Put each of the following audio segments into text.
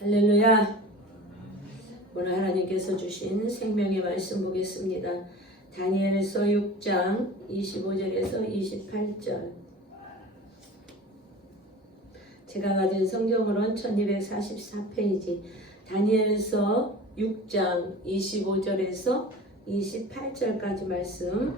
할렐루야. 오늘 하나님께서 주신 생명의 말씀 보겠습니다. 다니엘서 6장 25절에서 28절. 제가 가진 성경으로는 1244페이지 다니엘서 6장 25절에서 28절까지 말씀.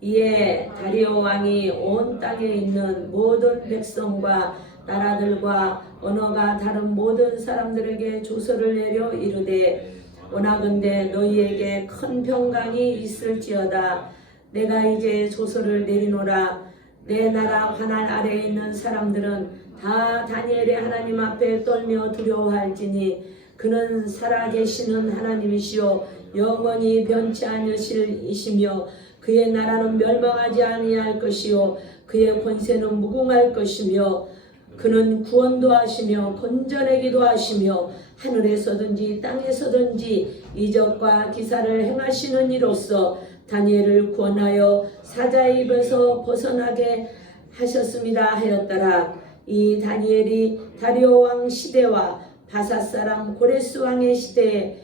이에 다리오 왕이 온 땅에 있는 모든 백성과 나라들과 언어가 다른 모든 사람들에게 조서를 내려 이르되 원하건대 너희에게 큰 평강이 있을지어다. 내가 이제 조서를 내리노라. 내 나라 환난 아래에 있는 사람들은 다 다니엘의 하나님 앞에 떨며 두려워할지니 그는 살아계시는 하나님이시요 영원히 변치 않으실 이시며 그의 나라는 멸망하지 아니할 것이요 그의 권세는 무궁할 것이며 그는 구원도 하시며 건져내기도 하시며 하늘에서든지 땅에서든지 이적과 기사를 행하시는 이로써 다니엘을 구원하여 사자의 입에서 벗어나게 하셨습니다 하였더라. 이 다니엘이 다리오 왕 시대와 바사 사람 고레스 왕의 시대에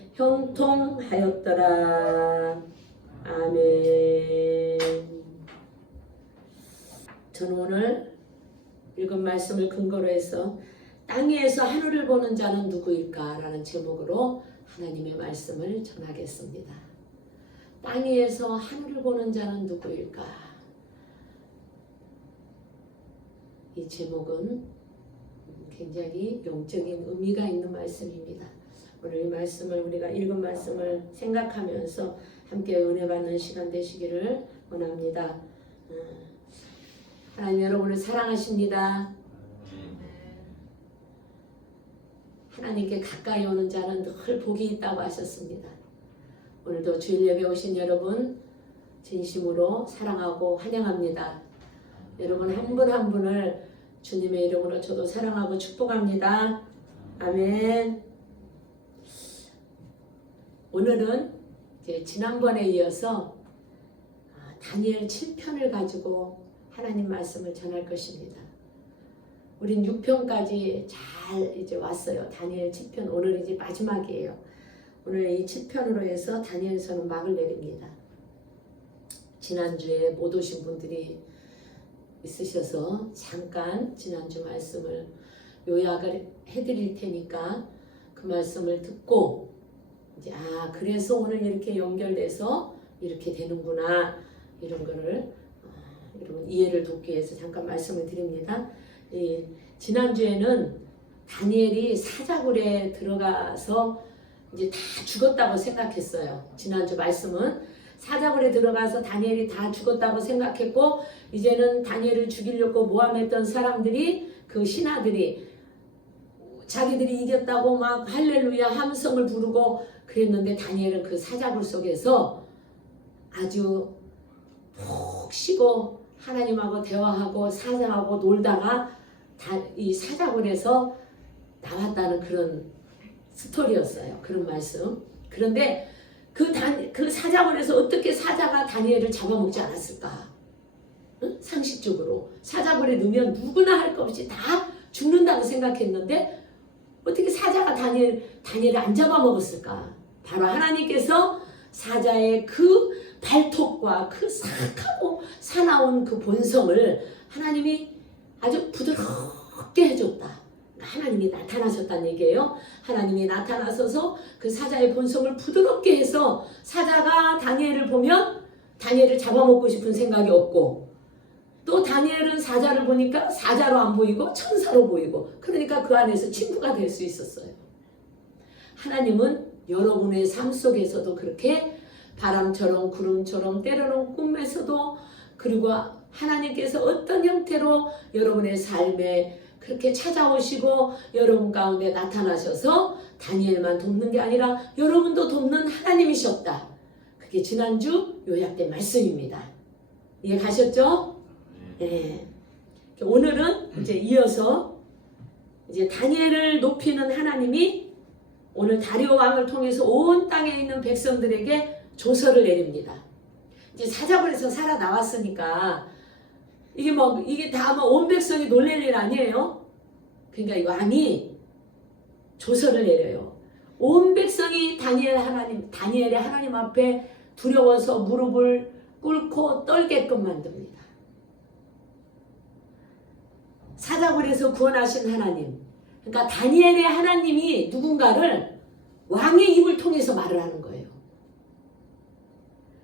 형통하였더라. 아멘. 저는 오늘 읽은 말씀을 근거로 해서 땅 위에서 하늘을 보는 자는 누구일까? 라는 제목으로 하나님의 말씀을 전하겠습니다. 땅 위에서 하늘을 보는 자는 누구일까? 이 제목은 굉장히 영적인 의미가 있는 말씀입니다. 오늘 이 말씀을 우리가 읽은 말씀을 생각하면서 함께 은혜 받는 시간 되시기를 원합니다. 하나님 여러분을 사랑하십니다. 하나님께 가까이 오는 자는 늘 복이 있다고 하셨습니다. 오늘도 주일 예배 오신 여러분 진심으로 사랑하고 환영합니다. 여러분 한 분 한 분을 주님의 이름으로 저도 사랑하고 축복합니다. 아멘. 오늘은 이제 지난번에 이어서 다니엘 7편을 가지고 하나님 말씀을 전할 것입니다. 우린 6편까지 잘 이제 왔어요. 다니엘 7편 오늘 이제 마지막이에요. 오늘 이 7편으로 해서 다니엘서는 막을 내립니다. 지난주에 못 오신 분들이 있으셔서 잠깐 지난주 말씀을 요약을 해드릴 테니까 그 말씀을 듣고 이제 그래서 오늘 이렇게 연결돼서 이렇게 되는구나 이런 거를 여러분 이해를 돕기 위해서 잠깐 말씀을 드립니다. 지난주에는 다니엘이 사자굴에 들어가서 이제 다 죽었다고 생각했어요. 지난주 말씀은 사자굴에 들어가서 다니엘이 다 죽었다고 생각했고 이제는 다니엘을 죽이려고 모함했던 사람들이 그 신하들이 자기들이 이겼다고 막 할렐루야 함성을 부르고 그랬는데 다니엘은 그 사자굴 속에서 아주 푹 쉬고 하나님하고 대화하고 사자하고 놀다가 이 사자굴에서 나왔다는 그런 스토리였어요. 그런 말씀. 그런데 그 사자굴에서 어떻게 사자가 다니엘을 잡아먹지 않았을까? 응? 상식적으로 사자굴에 넣으면 누구나 할 것 없이 다 죽는다고 생각했는데 어떻게 사자가 다니엘을 안 잡아먹었을까? 바로 하나님께서 사자의 그 발톱과 그 싹하고 사나운 그 본성을 하나님이 아주 부드럽게 해줬다. 하나님이 나타나셨다는 얘기예요. 하나님이 나타나셔서 그 사자의 본성을 부드럽게 해서 사자가 다니엘을 보면 다니엘을 잡아먹고 싶은 생각이 없고 또 다니엘은 사자를 보니까 사자로 안 보이고 천사로 보이고 그러니까 그 안에서 친구가 될 수 있었어요. 하나님은 여러분의 삶 속에서도 그렇게 바람처럼 구름처럼 때로는 꿈에서도 그리고 하나님께서 어떤 형태로 여러분의 삶에 그렇게 찾아오시고 여러분 가운데 나타나셔서 다니엘만 돕는 게 아니라 여러분도 돕는 하나님이셨다. 그게 지난주 요약된 말씀입니다. 이해 가셨죠? 네. 오늘은 이제 이어서 이제 다니엘을 높이는 하나님이 오늘 다리오 왕을 통해서 온 땅에 있는 백성들에게 조서를 내립니다. 이제 사자굴에서 살아 나왔으니까 이게 다 온 백성이 놀랄 일 아니에요? 그러니까 이 왕이 조서를 내려요. 온 백성이 다니엘의 하나님 앞에 두려워서 무릎을 꿇고 떨게끔 만듭니다. 사자굴에서 구원하신 하나님, 그러니까 다니엘의 하나님이 누군가를 왕의 입을 통해서 말을 하는 거예요.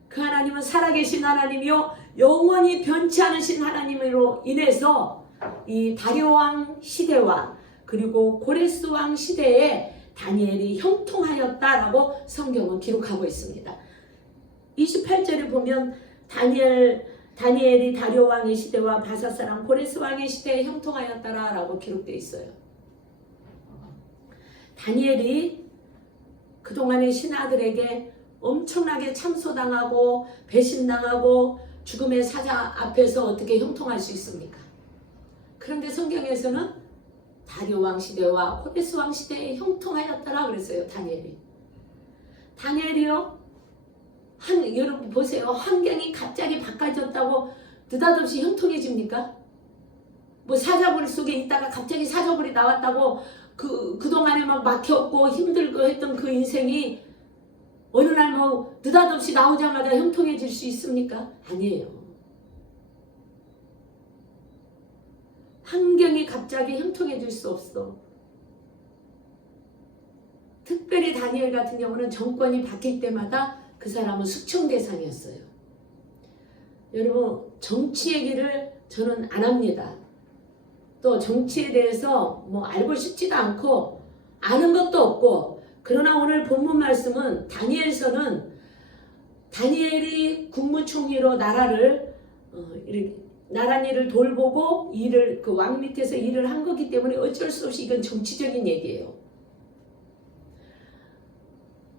그 하나님은 살아계신 하나님이요 영원히 변치 않으신 하나님으로 인해서 이 다리오 왕 시대와 그리고 고레스 왕 시대에 다니엘이 형통하였다라고 성경은 기록하고 있습니다. 28절에 보면 다니엘이 다리오 왕의 시대와 바사 사람 고레스 왕의 시대에 형통하였다라고 기록되어 있어요. 다니엘이 그동안의 신하들에게 엄청나게 참소당하고 배신당하고 죽음의 사자 앞에서 어떻게 형통할 수 있습니까? 그런데 성경에서는 다리오 왕 시대와 고레스 왕 시대에 형통하였다라 그랬어요. 다니엘이요 여러분 보세요. 환경이 갑자기 바꿔졌다고 느닷없이 형통해집니까? 뭐 사자굴 속에 있다가 갑자기 사자굴이 나왔다고 그동안에 막 막혔고 힘들고 했던 그 인생이 어느 날 뭐 느닷없이 나오자마자 형통해질 수 있습니까? 아니에요. 환경이 갑자기 형통해질 수 없어. 특별히 다니엘 같은 경우는 정권이 바뀔 때마다 그 사람은 숙청 대상이었어요. 여러분 정치 얘기를 저는 안 합니다. 또 정치에 대해서 뭐 알고 싶지도 않고 아는 것도 없고, 그러나 오늘 본문 말씀은 다니엘서는 다니엘이 국무총리로 나란 일을 돌보고 그 왕 밑에서 일을 한 거기 때문에 어쩔 수 없이 이건 정치적인 얘기예요.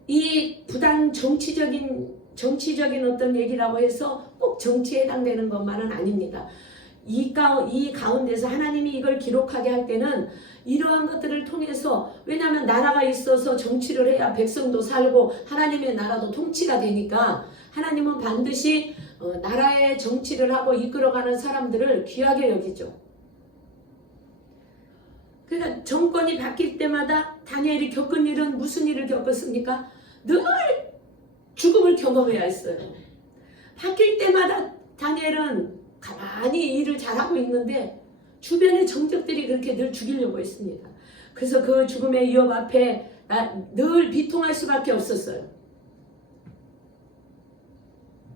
이 부단 정치적인 어떤 얘기라고 해서 꼭 정치에 해당되는 것만은 아닙니다. 이 가운데서 하나님이 이걸 기록하게 할 때는 이러한 것들을 통해서, 왜냐하면 나라가 있어서 정치를 해야 백성도 살고 하나님의 나라도 통치가 되니까 하나님은 반드시 나라의 정치를 하고 이끌어가는 사람들을 귀하게 여기죠. 그러니까 정권이 바뀔 때마다 다니엘이 겪은 일은 무슨 일을 겪었습니까? 늘 죽음을 경험해야 했어요. 바뀔 때마다 다니엘은 가만히 일을 잘하고 있는데 주변의 정적들이 그렇게 늘 죽이려고 했습니다. 그래서 그 죽음의 위협 앞에 늘 비통할 수밖에 없었어요.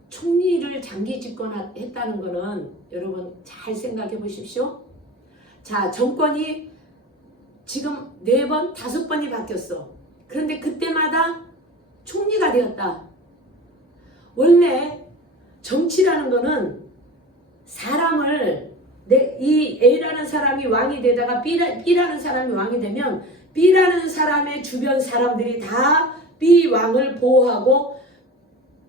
총리를 장기 집권했다는 거는 여러분 잘 생각해 보십시오. 자, 정권이 지금 4번, 5번이 바뀌었어. 그런데 그때마다 총리가 되었다. 원래 정치라는 거는 사람을 이 A라는 사람이 왕이 되다가 B라는 사람이 왕이 되면 B라는 사람의 주변 사람들이 다 B 왕을 보호하고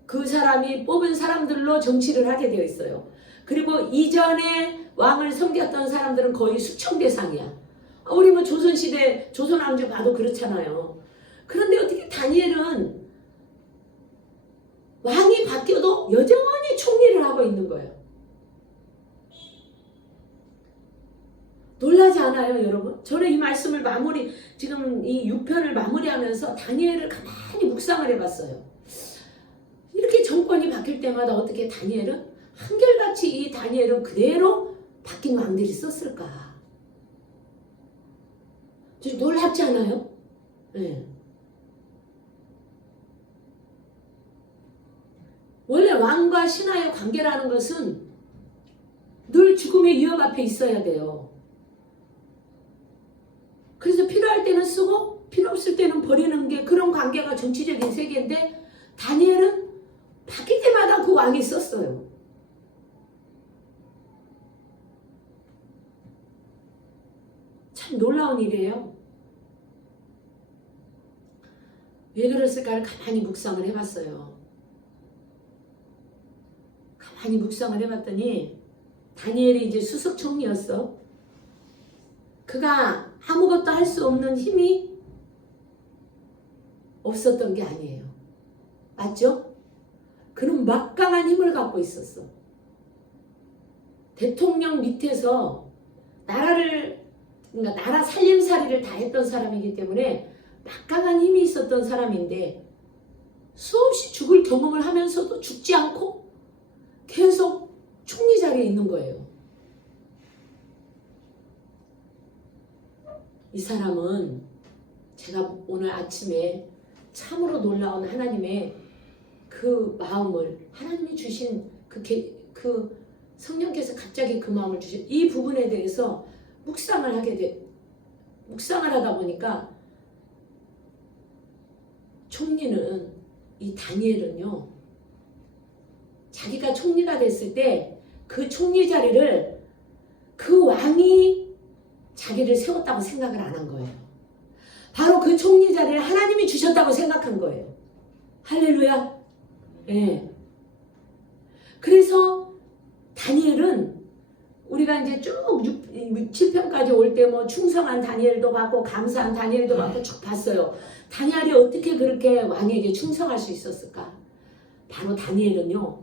그 사람이 뽑은 사람들로 정치를 하게 되어 있어요. 그리고 이전에 왕을 섬겼던 사람들은 거의 수청 대상이야. 우리 뭐 조선시대 조선왕조 봐도 그렇잖아요. 그런데 어떻게 다니엘은 왕이 바뀌어도 여전히 총리를 하고 있는 거예요. 놀라지 않아요, 여러분? 저는 이 말씀을 지금 이 6편을 마무리하면서 다니엘을 가만히 묵상을 해봤어요. 이렇게 정권이 바뀔 때마다 어떻게 다니엘은 한결같이 이 다니엘은 그대로 바뀐 왕들이 썼을까? 좀 놀랍지 않아요? 네. 원래 왕과 신하의 관계라는 것은 늘 죽음의 위협 앞에 있어야 돼요. 그래서 필요할 때는 쓰고 필요 없을 때는 버리는 게 그런 관계가 정치적인 세계인데 다니엘은 바뀔 때마다 그 왕이 썼어요. 참 놀라운 일이에요. 왜 그랬을까를 가만히 묵상을 해봤어요. 가만히 묵상을 해봤더니 다니엘이 이제 수석총리였어. 그가 아무것도 할 수 없는 힘이 없었던 게 아니에요. 맞죠? 그는 막강한 힘을 갖고 있었어. 대통령 밑에서 나라를 그러니까 나라 살림살이를 다 했던 사람이기 때문에 막강한 힘이 있었던 사람인데 수없이 죽을 경험을 하면서도 죽지 않고 계속 총리 자리에 있는 거예요. 이 사람은 제가 오늘 아침에 참으로 놀라운 하나님의 그 마음을, 하나님이 주신 그 성령께서 갑자기 그 마음을 주신 이 부분에 대해서 묵상을 하다 보니까 총리는, 이 다니엘은요, 자기가 총리가 됐을 때 그 총리 자리를 그 왕이 자기를 세웠다고 생각을 안 한 거예요. 바로 그 총리 자리를 하나님이 주셨다고 생각한 거예요. 할렐루야. 예. 그래서 다니엘은 우리가 이제 쭉 7편까지 올 때 뭐 충성한 다니엘도 봤고 감사한 다니엘도 봤고 쭉 봤어요. 다니엘이 어떻게 그렇게 왕에게 충성할 수 있었을까? 바로 다니엘은요,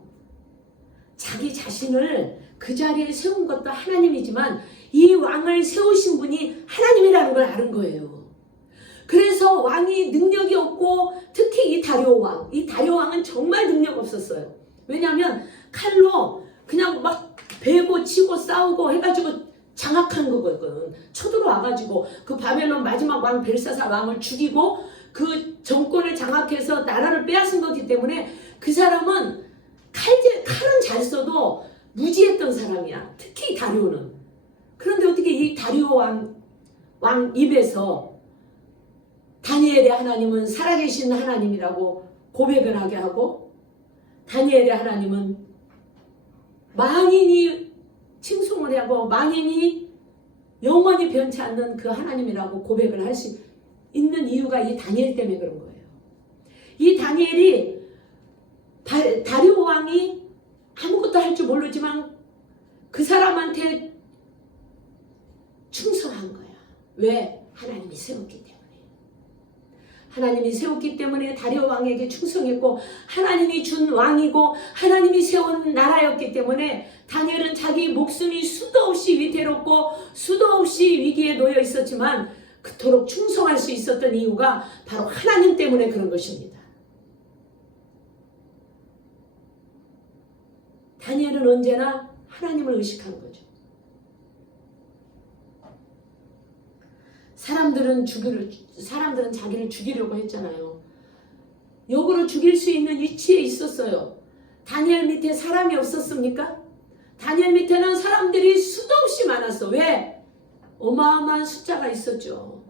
자기 자신을 그 자리에 세운 것도 하나님이지만 이 왕을 세우신 분이 하나님이라는 걸 아는 거예요. 그래서 왕이 능력이 없고, 특히 이 다리오 왕은 정말 능력 없었어요. 왜냐하면 칼로 그냥 막 베고 치고 싸우고 해가지고 장악한 거거든. 쳐들어와가지고 그 바벨론 마지막 왕 벨사살 왕을 죽이고 그 정권을 장악해서 나라를 빼앗은 거기 때문에 그 사람은 칼은 잘 써도 무지했던 사람이야. 특히 다리오는. 그런데 어떻게 이 다리오 왕 입에서 다니엘의 하나님은 살아계신 하나님이라고 고백을 하게 하고, 다니엘의 하나님은 만인이 칭송을 하고 만인이 영원히 변치 않는 그 하나님이라고 고백을 할 수 있는 이유가 이 다니엘 때문에 그런 거예요. 이 다니엘이 다리오 왕이 아무것도 할 줄 모르지만 그 사람한테 충성한 거야. 왜? 하나님이 세웠기 때문에. 하나님이 세웠기 때문에 다리오 왕에게 충성했고, 하나님이 준 왕이고 하나님이 세운 나라였기 때문에 다니엘은 자기 목숨이 수도 없이 위태롭고 수도 없이 위기에 놓여 있었지만 그토록 충성할 수 있었던 이유가 바로 하나님 때문에 그런 것입니다. 다니엘은 언제나 하나님을 의식한 거죠. 사람들은 자기를 죽이려고 했잖아요. 역으로 죽일 수 있는 위치에 있었어요. 다니엘 밑에 사람이 없었습니까? 다니엘 밑에는 사람들이 수도 없이 많았어. 왜? 어마어마한 숫자가 있었죠.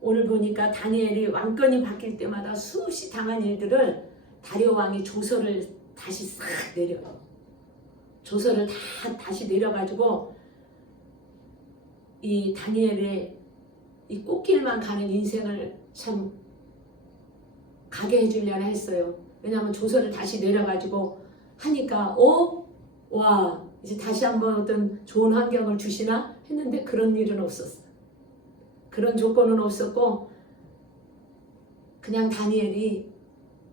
오늘 보니까 다니엘이 왕권이 바뀔 때마다 수없이 당한 일들을 다리오 왕이 조서를 다시 싹 내려요. 조서를 다시 내려가지고 이 다니엘의 이 꽃길만 가는 인생을 참 가게 해주려나 했어요. 왜냐하면 조서를 다시 내려가지고 하니까 와 이제 다시 한번 어떤 좋은 환경을 주시나 했는데 그런 일은 없었어요. 그런 조건은 없었고 그냥 다니엘이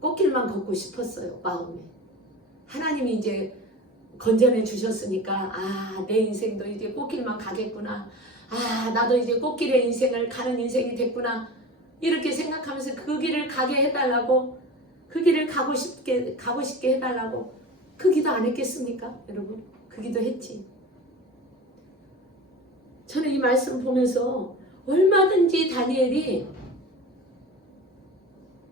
꽃길만 걷고 싶었어요. 마음에. 하나님이 이제 건전해 주셨으니까 내 인생도 이제 꽃길만 가겠구나. 나도 이제 꽃길의 인생을 가는 인생이 됐구나. 이렇게 생각하면서 그 길을 가게 해달라고, 그 길을 가고 싶게 해달라고 그 기도 안 했겠습니까? 여러분 그 기도 했지. 저는 이 말씀 보면서 얼마든지 다니엘이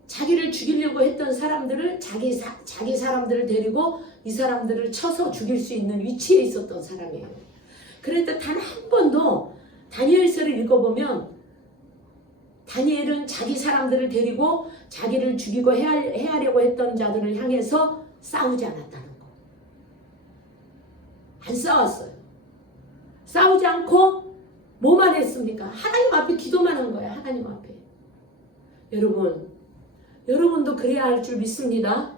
자기를 죽이려고 했던 사람들을 자기 사람들을 데리고 이 사람들을 쳐서 죽일 수 있는 위치에 있었던 사람이에요. 그런데 단 한 번도 다니엘서를 읽어보면 다니엘은 자기 사람들을 데리고 자기를 죽이고 해하려고 했던 자들을 향해서 싸우지 않았다는 거. 안 싸웠어요. 싸우지 않고 뭐만 했습니까? 하나님 앞에 기도만 한 거예요. 하나님 앞에. 여러분도 그래야 할 줄 믿습니다.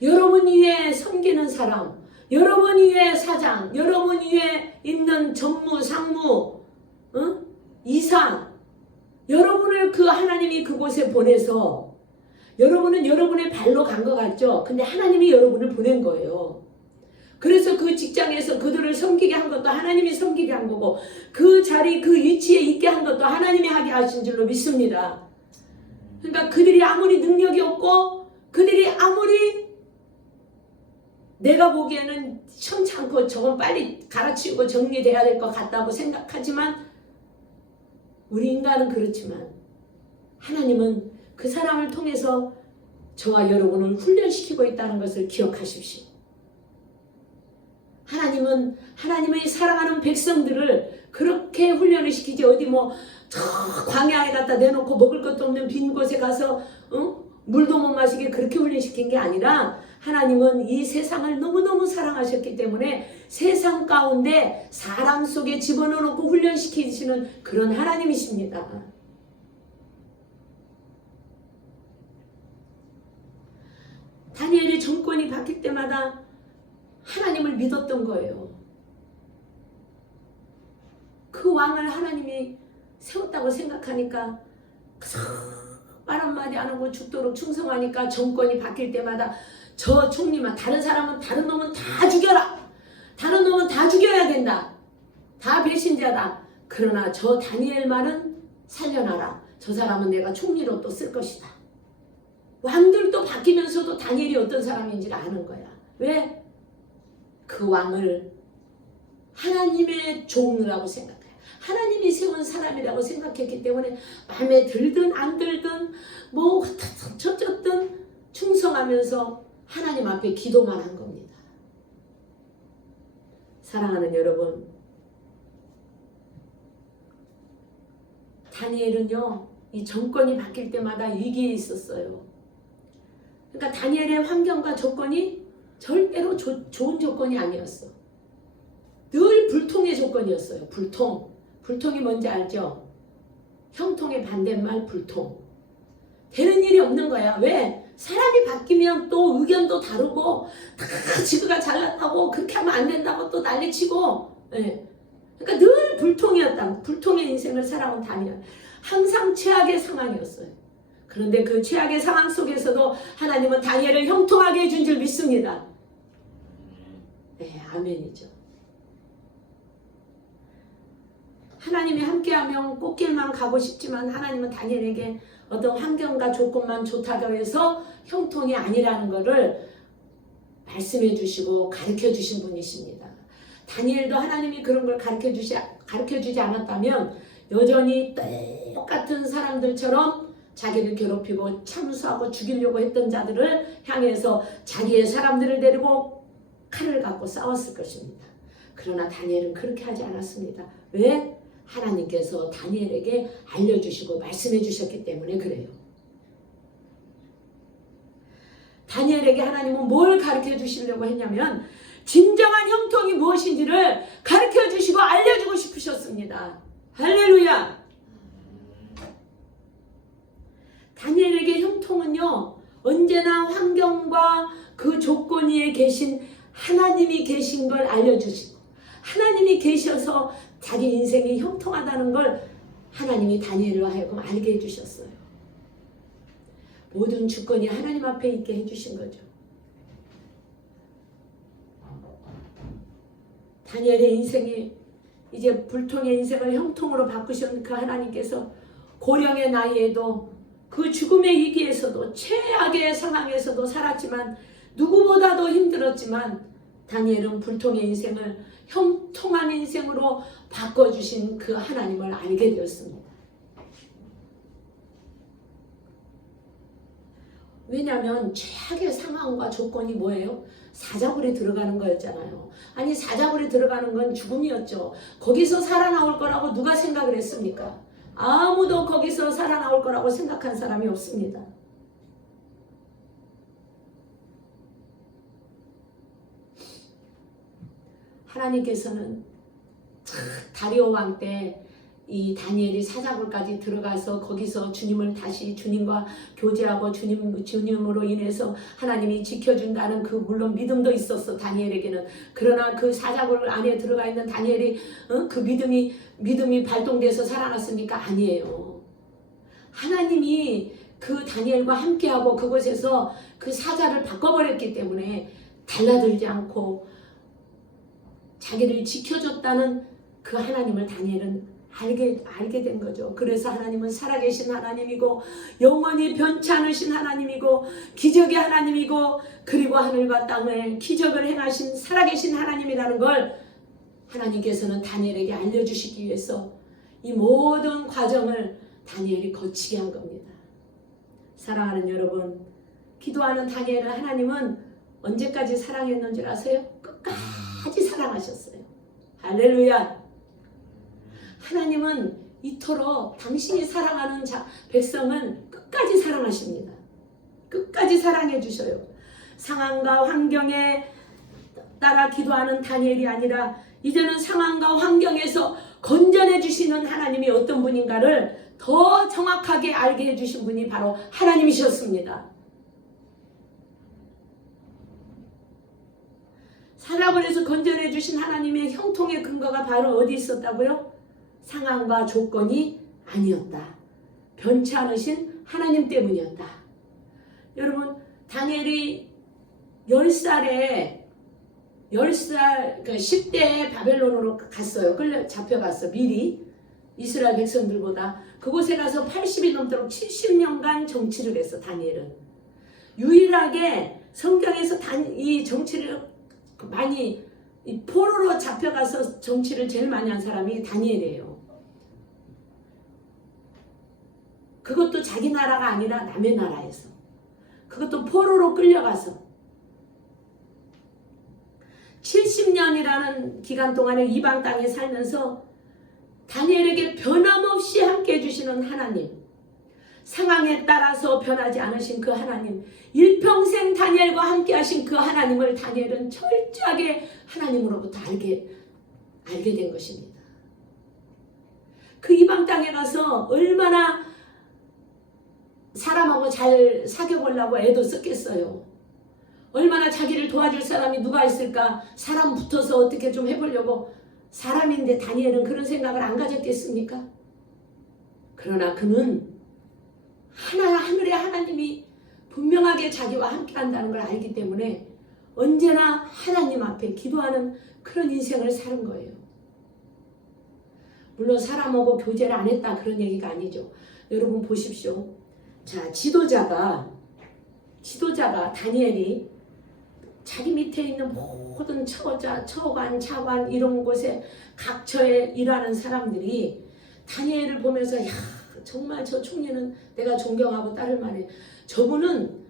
여러분 위에 섬기는 사람, 여러분 위에 사장, 여러분 위에 있는 전무, 상무, 이사, 여러분을 그 하나님이 그곳에 보내서 여러분은 여러분의 발로 간 것 같죠? 근데 하나님이 여러분을 보낸 거예요. 그래서 그 직장에서 그들을 섬기게 한 것도 하나님이 섬기게 한 거고 그 자리 그 위치에 있게 한 것도 하나님이 하게 하신 줄로 믿습니다. 그러니까 그들이 아무리 능력이 없고 그들이 아무리 내가 보기에는 시원찮고 저건 빨리 갈아치우고 정리돼야 될 것 같다고 생각하지만 우리 인간은 그렇지만 하나님은 그 사람을 통해서 저와 여러분을 훈련시키고 있다는 것을 기억하십시오. 하나님은 하나님의 사랑하는 백성들을 그렇게 훈련을 시키지 어디 뭐 저 광야에 갖다 내놓고 먹을 것도 없는 빈 곳에 가서 물도 못 마시게 그렇게 훈련시킨 게 아니라 하나님은 이 세상을 너무너무 사랑하셨기 때문에 세상 가운데 사람 속에 집어넣고 훈련시키시는 그런 하나님이십니다. 다니엘의 정권이 바뀔 때마다 하나님을 믿었던 거예요. 그 왕을 하나님이 세웠다고 생각하니까 말 한마디 안 하고 죽도록 충성하니까 정권이 바뀔 때마다 저 총리만 다른 사람은 다른 놈은 다 죽여라. 다른 놈은 다 죽여야 된다. 다 배신자다. 그러나 저 다니엘만은 살려놔라. 저 사람은 내가 총리로 또 쓸 것이다. 왕들도 바뀌면서도 다니엘이 어떤 사람인지를 아는 거야. 왜? 그 왕을 하나님의 종이라고 생각해. 하나님이 세운 사람이라고 생각했기 때문에 마음에 들든 안 들든 뭐 어쩌든 충성하면서 하나님 앞에 기도만 한 겁니다. 사랑하는 여러분, 다니엘은요 이 정권이 바뀔 때마다 위기에 있었어요. 그러니까 다니엘의 환경과 조건이 절대로 좋은 조건이 아니었어. 늘 불통의 조건이었어요. 불통이 뭔지 알죠? 형통의 반대말 불통. 되는 일이 없는 거야. 왜? 사람이 바뀌면 또 의견도 다르고 다 지그가 잘났다고 그렇게 하면 안 된다고 또 난리치고. 네. 그러니까 늘 불통이었다. 불통의 인생을 살아온 다니엘. 항상 최악의 상황이었어요. 그런데 그 최악의 상황 속에서도 하나님은 다니엘을 형통하게 해준 줄 믿습니다. 네, 아멘이죠. 하나님이 함께하면 꽃길만 가고 싶지만 하나님은 다니엘에게 어떤 환경과 조건만 좋다고 해서 형통이 아니라는 것을 말씀해 주시고 가르쳐 주신 분이십니다. 다니엘도 하나님이 그런 걸 가르쳐 주지 않았다면 여전히 똑같은 사람들처럼 자기를 괴롭히고 참수하고 죽이려고 했던 자들을 향해서 자기의 사람들을 데리고 칼을 갖고 싸웠을 것입니다. 그러나 다니엘은 그렇게 하지 않았습니다. 왜? 하나님께서 다니엘에게 알려주시고 말씀해 주셨기 때문에 그래요. 다니엘에게 하나님은 뭘 가르쳐 주시려고 했냐면 진정한 형통이 무엇인지를 가르쳐 주시고 알려주고 싶으셨습니다. 할렐루야! 다니엘에게 형통은요 언제나 환경과 그 조건 위에 계신 하나님이 계신 걸 알려주시고 하나님이 계셔서 자기 인생이 형통하다는 걸 하나님이 다니엘로 하여금 알게 해주셨어요. 모든 주권이 하나님 앞에 있게 해주신 거죠. 다니엘의 인생이 이제 불통의 인생을 형통으로 바꾸신 그 하나님께서 고령의 나이에도 그 죽음의 위기에서도 최악의 상황에서도 살았지만 누구보다도 힘들었지만 다니엘은 불통의 인생을 형통한 인생으로 바꿔주신 그 하나님을 알게 되었습니다. 왜냐하면 최악의 상황과 조건이 뭐예요? 사자굴에 들어가는 거였잖아요. 아니 사자굴에 들어가는 건 죽음이었죠. 거기서 살아나올 거라고 누가 생각을 했습니까? 아무도 거기서 살아나올 거라고 생각한 사람이 없습니다. 하나님께서는 다리오 왕 때 이 다니엘이 사자굴까지 들어가서 거기서 주님을 다시 주님과 교제하고 주님으로 인해서 하나님이 지켜준다는 그 물론 믿음도 있었어 다니엘에게는. 그러나 그 사자굴 안에 들어가 있는 다니엘이 그 믿음이 발동돼서 살아났습니까? 아니에요. 하나님이 그 다니엘과 함께하고 그곳에서 그 사자를 바꿔버렸기 때문에 달라들지 않고 자기를 지켜줬다는 그 하나님을 다니엘은 알게 된 거죠. 그래서 하나님은 살아계신 하나님이고 영원히 변치 않으신 하나님이고 기적의 하나님이고 그리고 하늘과 땅을 기적을 행하신 살아계신 하나님이라는 걸 하나님께서는 다니엘에게 알려주시기 위해서 이 모든 과정을 다니엘이 거치게 한 겁니다. 사랑하는 여러분, 기도하는 다니엘을 하나님은 언제까지 사랑했는 줄 아세요? 끝까지 사랑하셨어요. 할렐루야. 하나님은 이토록 당신이 사랑하는 백성은 끝까지 사랑하십니다. 끝까지 사랑해 주셔요. 상황과 환경에 따라 기도하는 다니엘이 아니라 이제는 상황과 환경에서 건져내 주시는 하나님이 어떤 분인가를 더 정확하게 알게 해주신 분이 바로 하나님이셨습니다. 사람을 건져내 주신 하나님의 형통의 근거가 바로 어디 있었다고요? 상황과 조건이 아니었다. 변치 않으신 하나님 때문이었다. 여러분, 다니엘이 10살에 10대에 바벨론으로 갔어요. 잡혀갔어. 미리 이스라엘 백성들보다. 그곳에 가서 80이 넘도록 70년간 정치를 했어. 다니엘은. 유일하게 성경에서 이 정치를 많이 포로로 잡혀가서 정치를 제일 많이 한 사람이 다니엘이에요. 그것도 자기 나라가 아니라 남의 나라에서. 그것도 포로로 끌려가서 70년이라는 기간 동안에 이방 땅에 살면서 다니엘에게 변함없이 함께 해주시는 하나님, 상황에 따라서 변하지 않으신 그 하나님, 일평생 다니엘과 함께 하신 그 하나님을 다니엘은 철저하게 하나님으로부터 알게 된 것입니다. 그 이방 땅에 가서 얼마나 사람하고 잘 사귀어보려고 애도 썼겠어요. 얼마나 자기를 도와줄 사람이 누가 있을까? 사람 붙어서 어떻게 좀 해보려고. 사람인데 다니엘은 그런 생각을 안 가졌겠습니까? 그러나 그는 하늘의 하나님이 분명하게 자기와 함께 한다는 걸 알기 때문에 언제나 하나님 앞에 기도하는 그런 인생을 사는 거예요. 물론 사람하고 교제를 안 했다 그런 얘기가 아니죠. 여러분 보십시오. 자, 지도자가 다니엘이 자기 밑에 있는 모든 처관, 차관 이런 곳에 각처에 일하는 사람들이 다니엘을 보면서 야, 정말 저 총리는 내가 존경하고 따를 만해. 저분은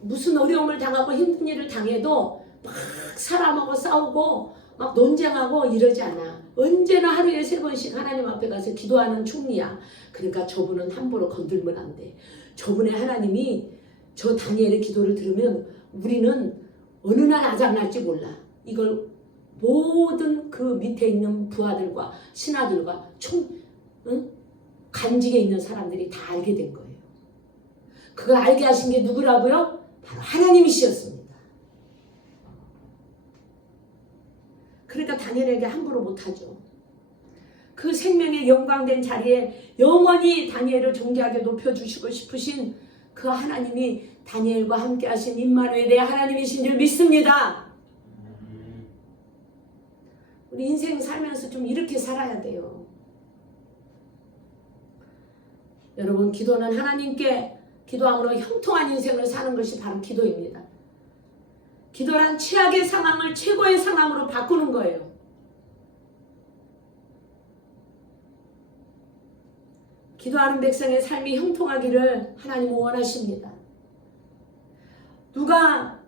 무슨 어려움을 당하고 힘든 일을 당해도 막 사람하고 싸우고 막 논쟁하고 이러지 않아. 언제나 하루에 3번씩 하나님 앞에 가서 기도하는 총리야. 그러니까 저분은 함부로 건들면 안 돼. 저분의 하나님이 저 다니엘의 기도를 들으면 우리는 어느 날 아작날지 몰라. 이걸 모든 그 밑에 있는 부하들과 신하들과 간직에 있는 사람들이 다 알게 된 거예요. 그걸 알게 하신 게 누구라고요? 바로 하나님이셨습니다. 그러니까 다니엘에게 함부로 못하죠. 그 생명의 영광된 자리에 영원히 다니엘을 존귀하게 높여주시고 싶으신 그 하나님이 다니엘과 함께 하신 임마누엘의 하나님이신 줄 믿습니다. 우리 인생 살면서 좀 이렇게 살아야 돼요. 여러분, 기도는 하나님께 기도함으로 형통한 인생을 사는 것이 바로 기도입니다. 기도란 최악의 상황을 최고의 상황으로 바꾸는 거예요. 기도하는 백성의 삶이 형통하기를 하나님은 원하십니다. 누가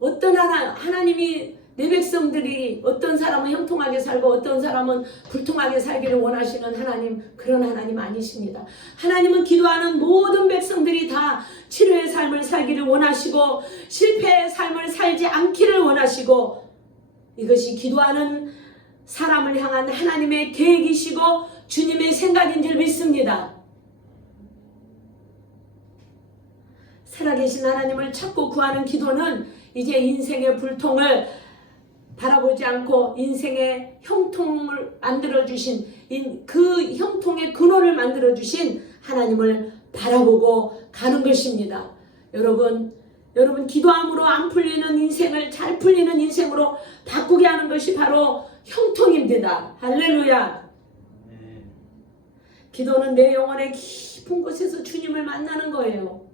어떤 하나님이 내 백성들이 어떤 사람은 형통하게 살고 어떤 사람은 불통하게 살기를 원하시는 하나님, 그런 하나님 아니십니다. 하나님은 기도하는 모든 백성들이 다 치료의 삶을 살기를 원하시고 실패의 삶을 살지 않기를 원하시고, 이것이 기도하는 사람을 향한 하나님의 계획이시고 주님의 생각인 줄 믿습니다. 살아계신 하나님을 찾고 구하는 기도는 이제 인생의 불통을 바라보지 않고 인생의 형통을 만들어주신, 그 형통의 근원을 만들어주신 하나님을 바라보고 가는 것입니다. 여러분, 여러분 기도함으로 안 풀리는 인생을 잘 풀리는 인생으로 바꾸게 하는 것이 바로 형통입니다. 할렐루야. 기도는 내 영혼의 깊은 곳에서 주님을 만나는 거예요.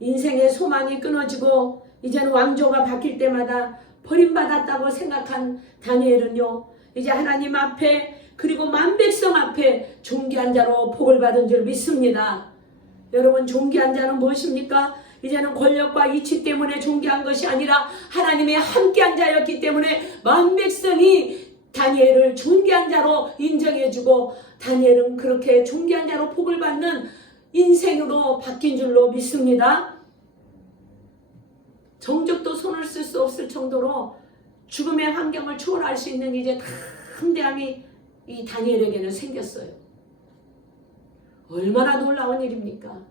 인생의 소망이 끊어지고 이제는 왕조가 바뀔 때마다 버림받았다고 생각한 다니엘은요, 이제 하나님 앞에 그리고 만백성 앞에 존귀한 자로 복을 받은 줄 믿습니다. 여러분, 존귀한 자는 무엇입니까? 이제는 권력과 이치 때문에 존귀한 것이 아니라 하나님의 함께한 자였기 때문에 만백성이 다니엘을 존귀한 자로 인정해주고 다니엘은 그렇게 존귀한 자로 복을 받는 인생으로 바뀐 줄로 믿습니다. 정적도 손을 쓸 수 없을 정도로 죽음의 환경을 초월할 수 있는 이제 담대함이 이 다니엘에게는 생겼어요. 얼마나 놀라운 일입니까?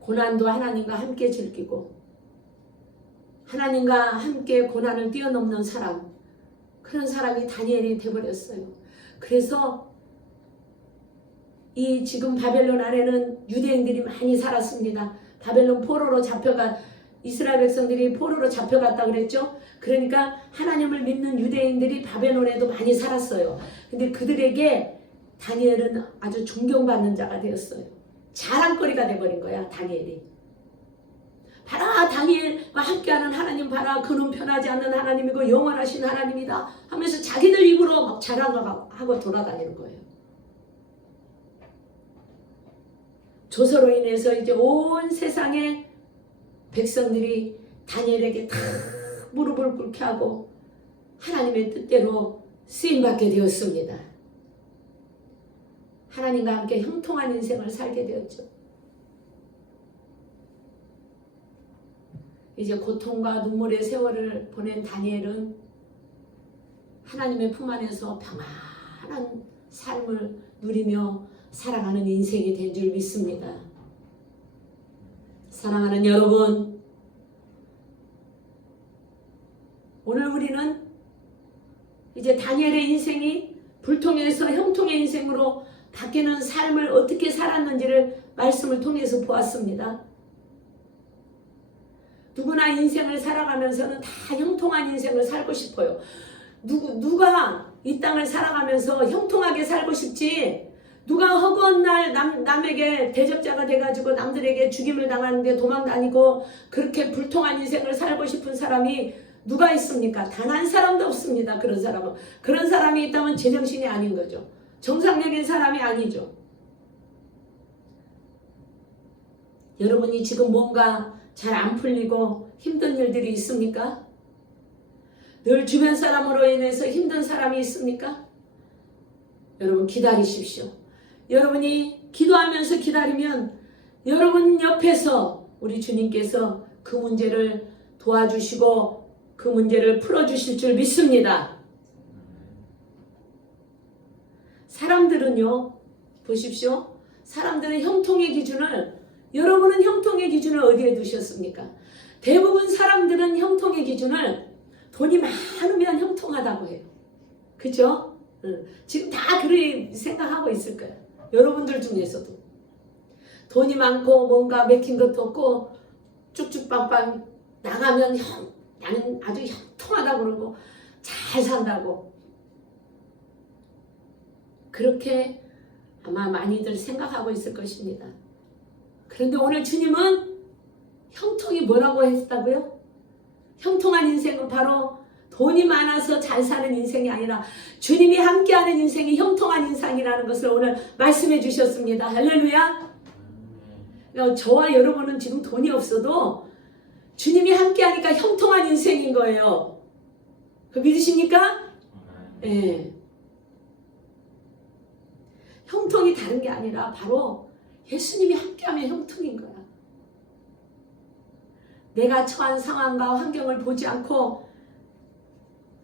고난도 하나님과 함께 즐기고 하나님과 함께 고난을 뛰어넘는 사람, 그런 사람이 다니엘이 되어버렸어요. 그래서 이 지금 바벨론 안에는 유대인들이 많이 살았습니다. 바벨론 포로로 잡혀가 이스라엘 백성들이 포로로 잡혀갔다 그랬죠. 그러니까 하나님을 믿는 유대인들이 바벨론에도 많이 살았어요. 근데 그들에게 다니엘은 아주 존경받는 자가 되었어요. 자랑거리가 돼버린 거야, 다니엘이. 봐라, 다니엘과 함께하는 하나님 봐라, 그는 변하지 않는 하나님이고 영원하신 하나님이다 하면서 자기들 입으로 막 자랑하고 돌아다니는 거예요. 조서로 인해서 이제 온 세상의 백성들이 다니엘에게 다 무릎을 꿇게 하고 하나님의 뜻대로 쓰임받게 되었습니다. 하나님과 함께 형통한 인생을 살게 되었죠. 이제 고통과 눈물의 세월을 보낸 다니엘은 하나님의 품 안에서 평안한 삶을 누리며 살아가는 인생이 된 줄 믿습니다. 사랑하는 여러분, 오늘 우리는 이제 다니엘의 인생이 불통에서 형통의 인생으로 바뀌는 삶을 어떻게 살았는지를 말씀을 통해서 보았습니다. 누구나 인생을 살아가면서는 다 형통한 인생을 살고 싶어요. 누가 이 땅을 살아가면서 형통하게 살고 싶지? 누가 허구한 날 남에게 대적자가 돼가지고 남들에게 죽임을 당하는데 도망다니고 그렇게 불통한 인생을 살고 싶은 사람이 누가 있습니까? 단 한 사람도 없습니다. 그런 사람은. 그런 사람이 있다면 제정신이 아닌 거죠. 정상적인 사람이 아니죠. 여러분이 지금 뭔가 잘 안 풀리고 힘든 일들이 있습니까? 늘 주변 사람으로 인해서 힘든 사람이 있습니까? 여러분 기다리십시오. 여러분이 기도하면서 기다리면 여러분 옆에서 우리 주님께서 그 문제를 도와주시고 그 문제를 풀어주실 줄 믿습니다. 사람들은요, 보십시오. 사람들은 형통의 기준을, 여러분은 형통의 기준을 어디에 두셨습니까? 대부분 사람들은 형통의 기준을 돈이 많으면 형통하다고 해요. 그죠? 지금 다 그렇게 생각하고 있을 거예요. 여러분들 중에서도. 돈이 많고 뭔가 맥힌 것도 없고 쭉쭉빵빵 나가면 나는 아주 형통하다고 그러고 잘 산다고. 그렇게 아마 많이들 생각하고 있을 것입니다. 그런데 오늘 주님은 형통이 뭐라고 했다고요? 형통한 인생은 바로 돈이 많아서 잘 사는 인생이 아니라 주님이 함께하는 인생이 형통한 인생이라는 것을 오늘 말씀해 주셨습니다. 할렐루야. 그러니까 저와 여러분은 지금 돈이 없어도 주님이 함께하니까 형통한 인생인 거예요. 그 믿으십니까? 네. 형통이 다른 게 아니라 바로 예수님이 함께하면 형통인 거야. 내가 처한 상황과 환경을 보지 않고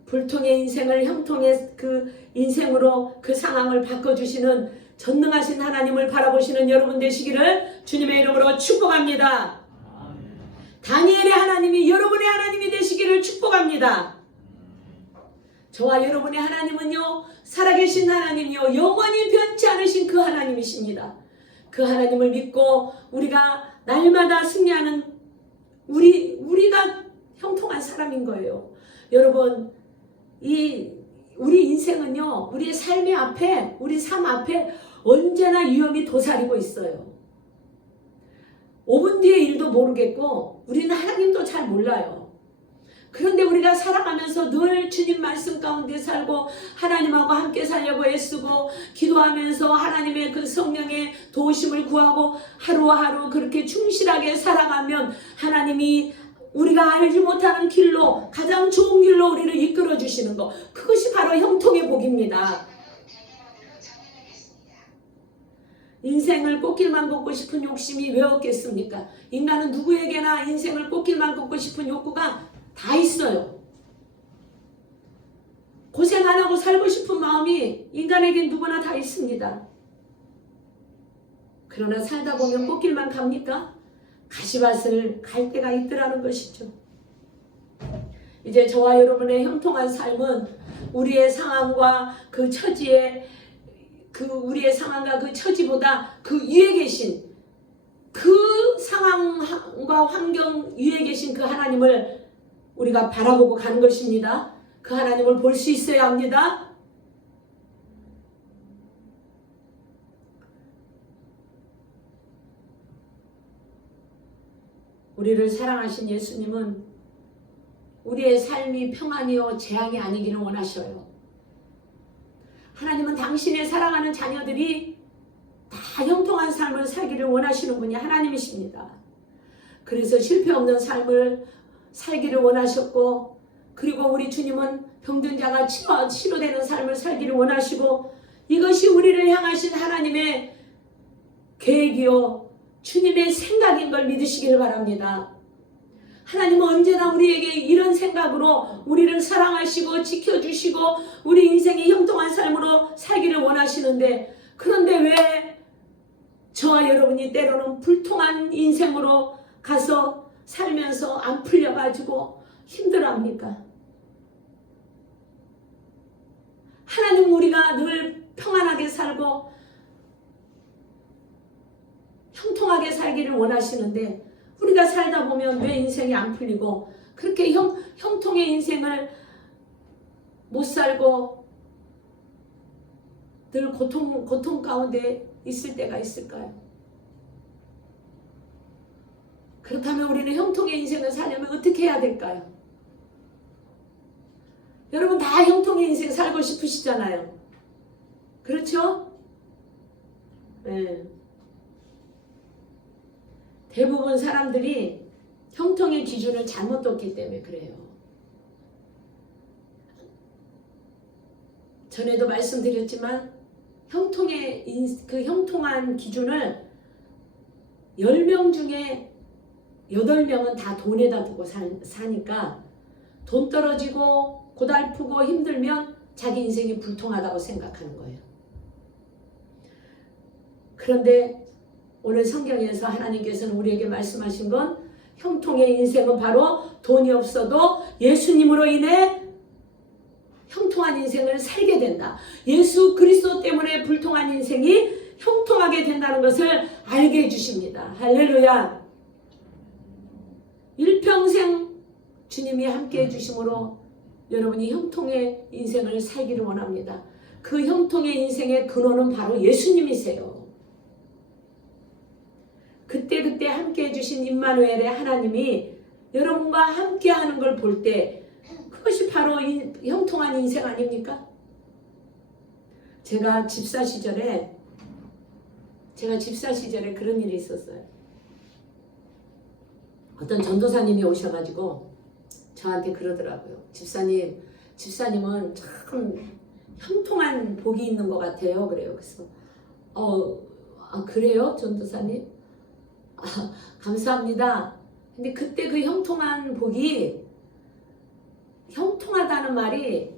불통의 인생을 형통의 그 인생으로 그 상황을 바꿔주시는 전능하신 하나님을 바라보시는 여러분 되시기를 주님의 이름으로 축복합니다. 다니엘의 하나님이 여러분의 하나님이 되시기를 축복합니다. 저와 여러분의 하나님은요, 살아계신 하나님이요, 영원히 변치 않으신 그 하나님이십니다. 그 하나님을 믿고 우리가 날마다 승리하는 우리가 형통한 사람인 거예요. 여러분, 우리 인생은요, 우리의 삶의 앞에, 우리 삶 앞에 언제나 위험이 도사리고 있어요. 5분 뒤의 일도 모르겠고 우리는 하나님도 잘 몰라요. 그런데 우리가 살아가면서 늘 주님 말씀 가운데 살고 하나님하고 함께 살려고 애쓰고 기도하면서 하나님의 그 성령의 도우심을 구하고 하루하루 그렇게 충실하게 살아가면 하나님이 우리가 알지 못하는 길로, 가장 좋은 길로 우리를 이끌어 주시는 것, 그것이 바로 형통의 복입니다. 인생을 꽃길만 걷고 싶은 욕심이 왜 없겠습니까? 인간은 누구에게나 인생을 꽃길만 걷고 싶은 욕구가 다 있어요. 고생 안 하고 살고 싶은 마음이 인간에겐 누구나 다 있습니다. 그러나 살다 보면 꽃길만 갑니까? 가시밭을 갈 때가 있더라는 것이죠. 이제 저와 여러분의 형통한 삶은 우리의 상황과 그 처지에 우리의 상황과 그 처지보다 그 위에 계신 그 상황과 환경 위에 계신 그 하나님을 우리가 바라보고 가는 것입니다. 그 하나님을 볼 수 있어야 합니다. 우리를 사랑하신 예수님은 우리의 삶이 평안이요 재앙이 아니기를 원하셔요. 하나님은 당신의 사랑하는 자녀들이 다 형통한 삶을 살기를 원하시는 분이 하나님이십니다. 그래서 실패 없는 삶을 살기를 원하셨고, 그리고 우리 주님은 병든 자가 치료되는 삶을 살기를 원하시고, 이것이 우리를 향하신 하나님의 계획이요 주님의 생각인 걸 믿으시기를 바랍니다. 하나님은 언제나 우리에게 이런 생각으로 우리를 사랑하시고 지켜주시고 우리 인생이 형통한 삶으로 살기를 원하시는데, 그런데 왜 저와 여러분이 때로는 불통한 인생으로 가서 살면서 안 풀려가지고 힘들어합니까? 하나님은 우리가 늘 평안하게 살고 형통하게 살기를 원하시는데, 우리가 살다 보면 왜 인생이 안 풀리고 그렇게 형통의 인생을 못 살고 늘 고통 가운데 있을 때가 있을까요? 그렇다면 우리는 형통의 인생을 살려면 어떻게 해야 될까요? 여러분 다 형통의 인생 살고 싶으시잖아요. 그렇죠? 네. 대부분 사람들이 형통의 기준을 잘못 뒀기 때문에 그래요. 전에도 말씀드렸지만 그 형통한 기준을 10명 중에 8명은 다 돈에다 두고 사니까 돈 떨어지고 고달프고 힘들면 자기 인생이 불통하다고 생각하는 거예요. 그런데 오늘 성경에서 하나님께서는 우리에게 말씀하신 건 형통의 인생은 바로 돈이 없어도 예수님으로 인해 형통한 인생을 살게 된다. 예수 그리스도 때문에 불통한 인생이 형통하게 된다는 것을 알게 해주십니다. 할렐루야. 일평생 주님이 함께 해주심으로 여러분이 형통의 인생을 살기를 원합니다. 그 형통의 인생의 근원은 바로 예수님이세요. 그때 함께 해주신 임마누엘의 하나님이 여러분과 함께 하는 걸 볼 때 그것이 바로 형통한 인생 아닙니까? 제가 집사 시절에 그런 일이 있었어요. 어떤 전도사님이 오셔가지고 저한테 그러더라고요. 집사님은 참 형통한 복이 있는 것 같아요. 그래요. 그래서 그래요? 전도사님? 감사합니다. 근데 그때 그 형통한 복이, 형통하다는 말이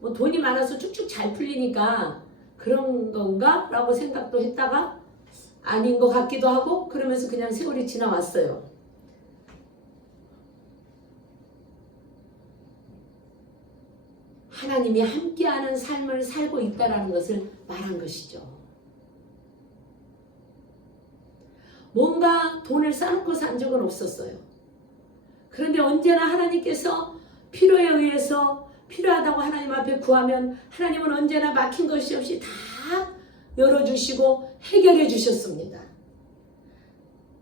뭐 돈이 많아서 쭉쭉 잘 풀리니까 그런 건가? 라고 생각도 했다가 아닌 것 같기도 하고 그러면서 그냥 세월이 지나왔어요. 하나님이 함께하는 삶을 살고 있다라는 것을 말한 것이죠. 뭔가 돈을 쌓고 산 적은 없었어요. 그런데 언제나 하나님께서 필요에 의해서 필요하다고 하나님 앞에 구하면 하나님은 언제나 막힌 것이 없이 다 열어주시고 해결해 주셨습니다.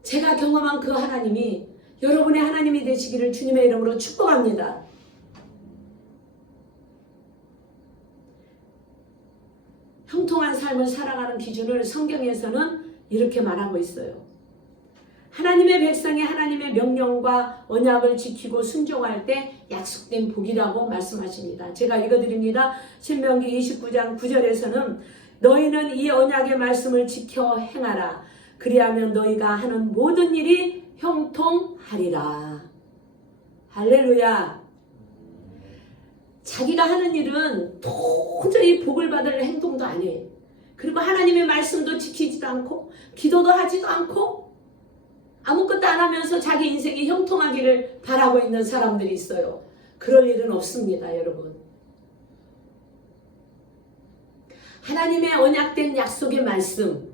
제가 경험한 그 하나님이 여러분의 하나님이 되시기를 주님의 이름으로 축복합니다. 형통한 삶을 살아가는 기준을 성경에서는 이렇게 말하고 있어요. 하나님의 백성이 하나님의 명령과 언약을 지키고 순종할 때 약속된 복이라고 말씀하십니다. 제가 읽어드립니다. 신명기 29장 9절에서는 너희는 이 언약의 말씀을 지켜 행하라. 그리하면 너희가 하는 모든 일이 형통하리라. 할렐루야. 자기가 하는 일은 도저히 복을 받을 행동도 아니에요. 그리고 하나님의 말씀도 지키지도 않고 기도도 하지도 않고 아무것도 안 하면서 자기 인생이 형통하기를 바라고 있는 사람들이 있어요. 그럴 일은 없습니다, 여러분. 하나님의 언약된 약속의 말씀,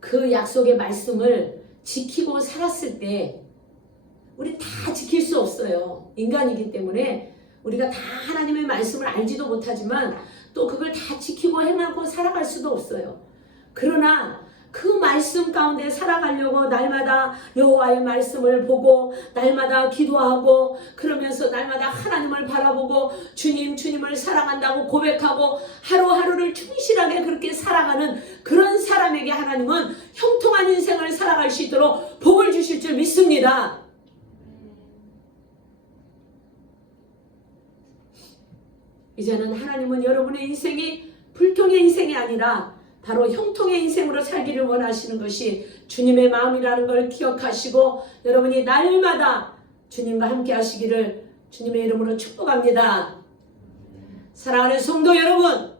그 약속의 말씀을 지키고 살았을 때 우리 다 지킬 수 없어요. 인간이기 때문에 우리가 다 하나님의 말씀을 알지도 못하지만 또 그걸 다 지키고 행하고 살아갈 수도 없어요. 그러나 그 말씀 가운데 살아가려고 날마다 여호와의 말씀을 보고 날마다 기도하고 그러면서 날마다 하나님을 바라보고 주님을 사랑한다고 고백하고 하루하루를 충실하게 그렇게 살아가는 그런 사람에게 하나님은 형통한 인생을 살아갈 수 있도록 복을 주실 줄 믿습니다. 이제는 하나님은 여러분의 인생이 불통의 인생이 아니라 바로 형통의 인생으로 살기를 원하시는 것이 주님의 마음이라는 걸 기억하시고 여러분이 날마다 주님과 함께 하시기를 주님의 이름으로 축복합니다. 사랑하는 성도 여러분,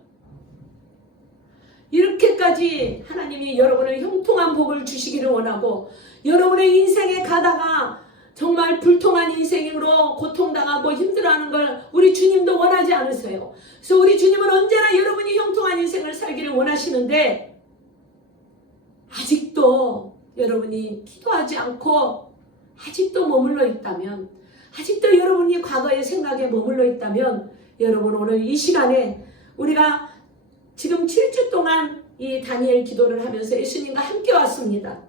이렇게까지 하나님이 여러분을 형통한 복을 주시기를 원하고 여러분의 인생에 가다가 정말 불통한 인생으로 고통당하고 힘들어하는 걸 우리 주님도 원하지 않으세요. 그래서 우리 주님은 언제나 여러분이 형통한 인생을 살기를 원하시는데 아직도 여러분이 기도하지 않고 아직도 머물러 있다면 아직도 여러분이 과거의 생각에 머물러 있다면 여러분 오늘 이 시간에 우리가 지금 7주 동안 이 다니엘 기도를 하면서 예수님과 함께 왔습니다.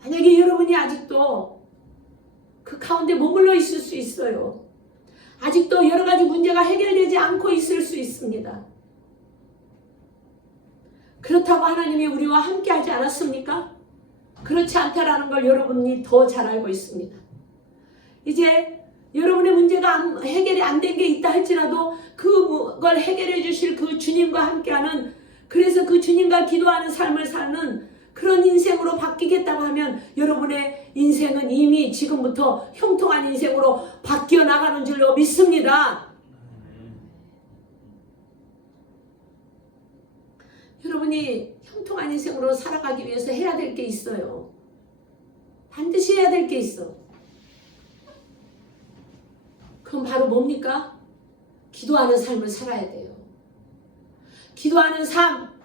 만약에 여러분이 아직도 그 가운데 머물러 있을 수 있어요. 아직도 여러 가지 문제가 해결되지 않고 있을 수 있습니다. 그렇다고 하나님이 우리와 함께 하지 않았습니까? 그렇지 않다라는 걸 여러분이 더 잘 알고 있습니다. 이제 여러분의 문제가 해결이 안 된 게 있다 할지라도 그걸 해결해 주실 그 주님과 함께하는, 그래서 그 주님과 기도하는 삶을 사는 그런 인생으로 바뀌겠다고 하면 여러분의 인생은 이미 지금부터 형통한 인생으로 바뀌어 나가는 줄로 믿습니다. 여러분이 형통한 인생으로 살아가기 위해서 해야 될 게 있어요. 반드시 해야 될 게 있어. 그럼 바로 뭡니까? 기도하는 삶을 살아야 돼요. 기도하는 삶.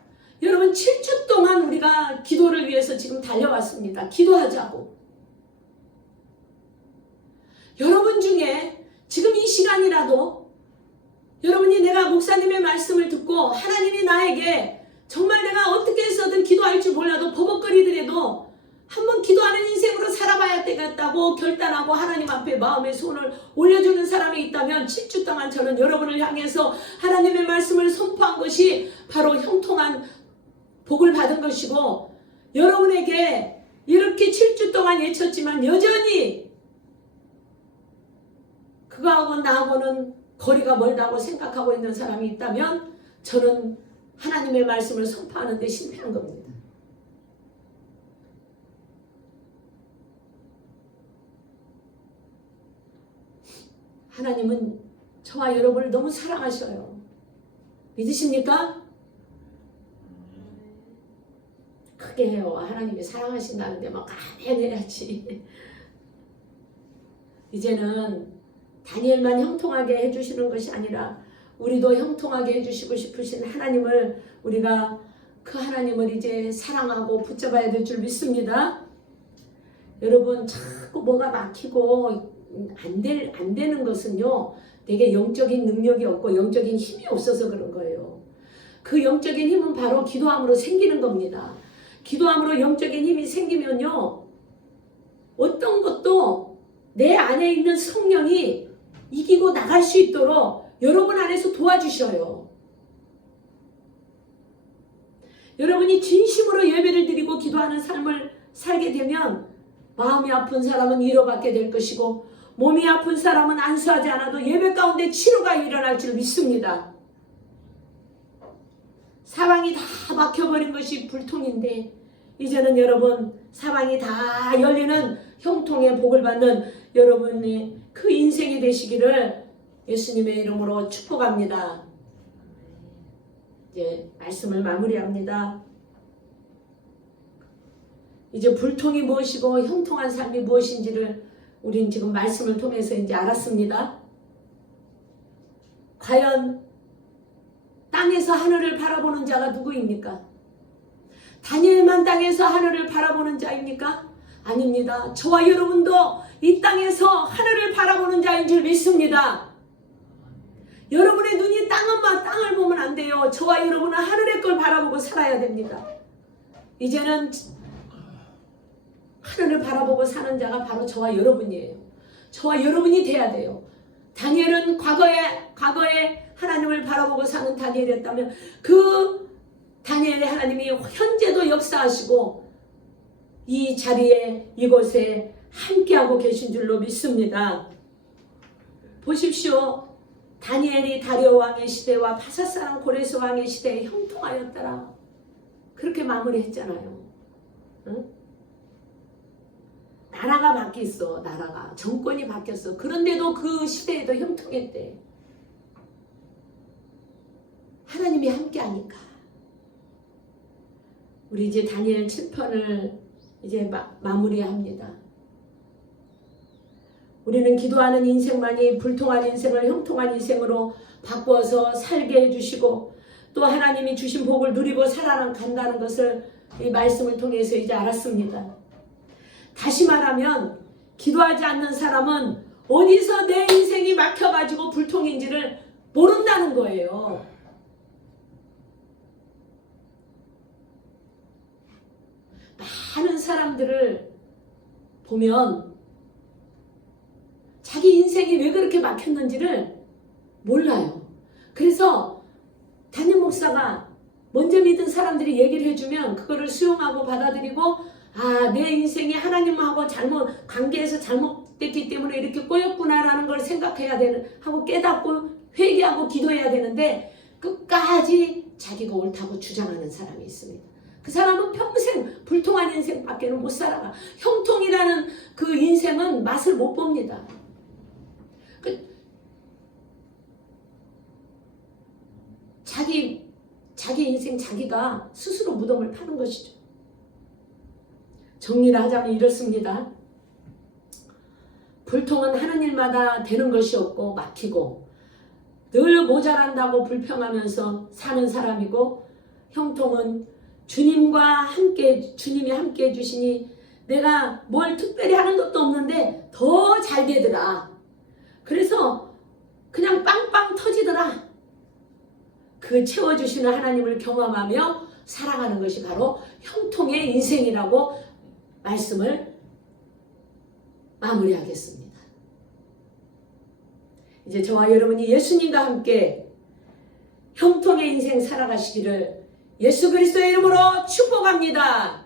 여러분 7주 동안 우리가 기도를 위해서 지금 달려왔습니다. 기도하자고. 여러분 중에 지금 이 시간이라도 여러분이 내가 목사님의 말씀을 듣고 하나님이 나에게 정말 내가 어떻게 해서든 기도할 줄 몰라도 버벅거리더라도 한번 기도하는 인생으로 살아봐야 되겠다고 결단하고 하나님 앞에 마음의 손을 올려주는 사람이 있다면 7주 동안 저는 여러분을 향해서 하나님의 말씀을 선포한 것이 바로 형통한 복을 받은 것이고, 여러분에게 이렇게 7주 동안 외쳤지만 여전히 그거하고 나하고는 거리가 멀다고 생각하고 있는 사람이 있다면 저는 하나님의 말씀을 선포하는 데 실패한 겁니다. 하나님은 저와 여러분을 너무 사랑하셔요. 믿으십니까? 크게 해요. 하나님이 사랑하신다는데 막 아멘 해야지. 이제는 다니엘만 형통하게 해주시는 것이 아니라 우리도 형통하게 해주시고 싶으신 하나님을 우리가 그 하나님을 이제 사랑하고 붙잡아야 될 줄 믿습니다. 여러분 자꾸 뭐가 막히고 안 되는 것은요, 되게 영적인 능력이 없고 영적인 힘이 없어서 그런 거예요. 그 영적인 힘은 바로 기도함으로 생기는 겁니다. 기도함으로 영적인 힘이 생기면요, 어떤 것도 내 안에 있는 성령이 이기고 나갈 수 있도록 여러분 안에서 도와주셔요. 여러분이 진심으로 예배를 드리고 기도하는 삶을 살게 되면 마음이 아픈 사람은 위로받게 될 것이고 몸이 아픈 사람은 안수하지 않아도 예배 가운데 치료가 일어날 줄 믿습니다. 사방이 다 막혀버린 것이 불통인데 이제는 여러분 사방이 다 열리는 형통의 복을 받는 여러분의 그 인생이 되시기를 예수님의 이름으로 축복합니다. 이제 말씀을 마무리합니다. 이제 불통이 무엇이고 형통한 삶이 무엇인지를 우린 지금 말씀을 통해서 이제 알았습니다. 과연 땅에서 하늘을 바라보는 자가 누구입니까? 다니엘만 땅에서 하늘을 바라보는 자입니까? 아닙니다. 저와 여러분도 이 땅에서 하늘을 바라보는 자인 줄 믿습니다. 여러분의 눈이 땅을 보면 안 돼요. 저와 여러분은 하늘의 걸 바라보고 살아야 됩니다. 이제는 하늘을 바라보고 사는 자가 바로 저와 여러분이에요. 저와 여러분이 돼야 돼요. 다니엘은 과거에 하나님을 바라보고 사는 다니엘이었다면 그 다니엘의 하나님이 현재도 역사하시고 이 자리에 이곳에 함께하고 계신 줄로 믿습니다. 보십시오. 다니엘이 다리오 왕의 시대와 바사사랑 고레스 왕의 시대에 형통하였더라. 그렇게 마무리했잖아요. 응? 나라가 바뀌었어. 나라가 정권이 바뀌었어. 그런데도 그 시대에도 형통했대. 하나님이 함께하니까. 우리 이제 다니엘 7편을 이제 마무리합니다. 우리는 기도하는 인생만이 불통한 인생을 형통한 인생으로 바꿔서 살게 해주시고 또 하나님이 주신 복을 누리고 살아간다는 것을 이 말씀을 통해서 이제 알았습니다. 다시 말하면 기도하지 않는 사람은 어디서 내 인생이 막혀가지고 불통인지를 모른다는 거예요. 많은 사람들을 보면 자기 인생이 왜 그렇게 막혔는지를 몰라요. 그래서 담임 목사가 먼저 믿은 사람들이 얘기를 해주면 그거를 수용하고 받아들이고 내 인생이 하나님하고 관계에서 잘못됐기 때문에 이렇게 꼬였구나라는 걸 생각해야 하고 깨닫고 회개하고 기도해야 되는데 끝까지 자기가 옳다고 주장하는 사람이 있습니다. 그 사람은 평생 불통한 인생밖에는 못 살아가. 형통이라는 그 인생은 맛을 못 봅니다. 자기 인생 자기가 스스로 무덤을 파는 것이죠. 정리를 하자면 이렇습니다. 불통은 하는 일마다 되는 것이 없고 막히고 늘 모자란다고 불평하면서 사는 사람이고 형통은 주님이 함께 해주시니 내가 뭘 특별히 하는 것도 없는데 더 잘 되더라. 그래서 그냥 빵빵 터지더라. 그 채워주시는 하나님을 경험하며 살아가는 것이 바로 형통의 인생이라고 말씀을 마무리하겠습니다. 이제 저와 여러분이 예수님과 함께 형통의 인생 살아가시기를 예수 그리스도의 이름으로 축복합니다.